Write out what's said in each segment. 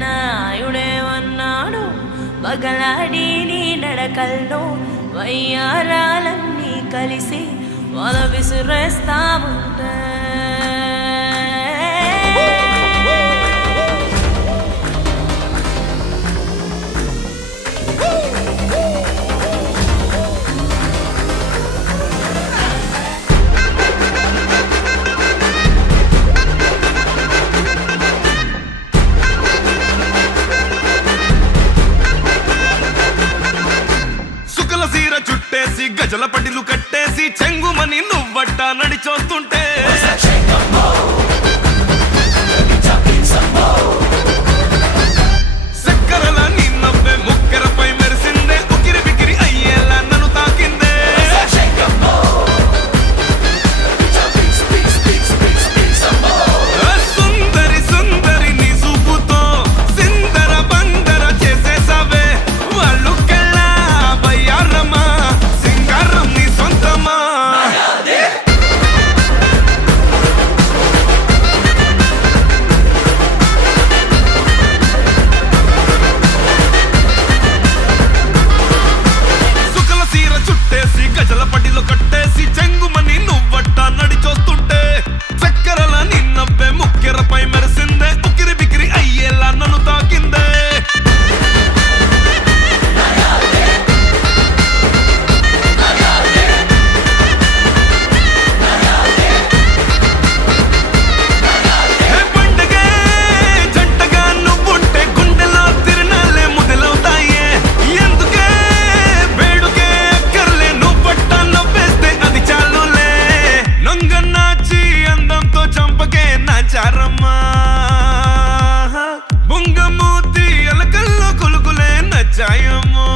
నాయుడేమన్నాడు బగలాడి నీ నడకల్లో వయ్యారాలన్నీ కలిసి వల విసిరేస్తాముంటే చుట్టేసి గజల పటిలు కట్టేసి చెంగుమని నువ్వట్ట నడిచొస్తుంటే చక్కరల నిన్నవ్వే ముక్కెరపై మెరిసిందే ఉకిరి బికిరి అయ్యేలా నన్ను తాకిందే సుందరి సుందరి నీ చూపుతో సిందర బందర చేసేసావే వాళ్ళు కెళ్ళా బయ్యారమ్మా గజల పటిలో కట్టేసి చెంగుమని నువ్వట్ట నడిచొస్తుంటే చక్కరల నిన్నవ్వే ముక్కెరపై మెరిసిందే ఉకిరి బికిరి అయ్యేలా నన్ను తాకిందే పండగే జంటగా నువ్వుంటే గుండెలో తిరణాలే ముదలవుతాయే ఎందుకే నొంగన్నాచి అందంతో చంపకే నాచారమ్మా బొంగమూతి అలకల్లో కొలుకులే నచ్చాయమ్మో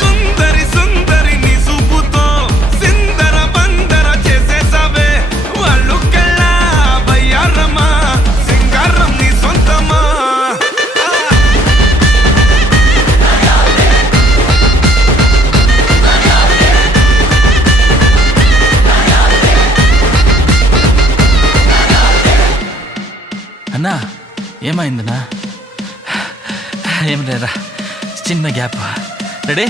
సుందరి సుందరి నీ చూపుతో సిందర బందర చేసేసావే వాళ్ళు కెళ్ళా బయ్యారమ్మా సింగారం నీ సొంతమా అన్నా ఏమైందన్నా? ఏం లేదా, చిన్న గ్యాప్. రెడీ?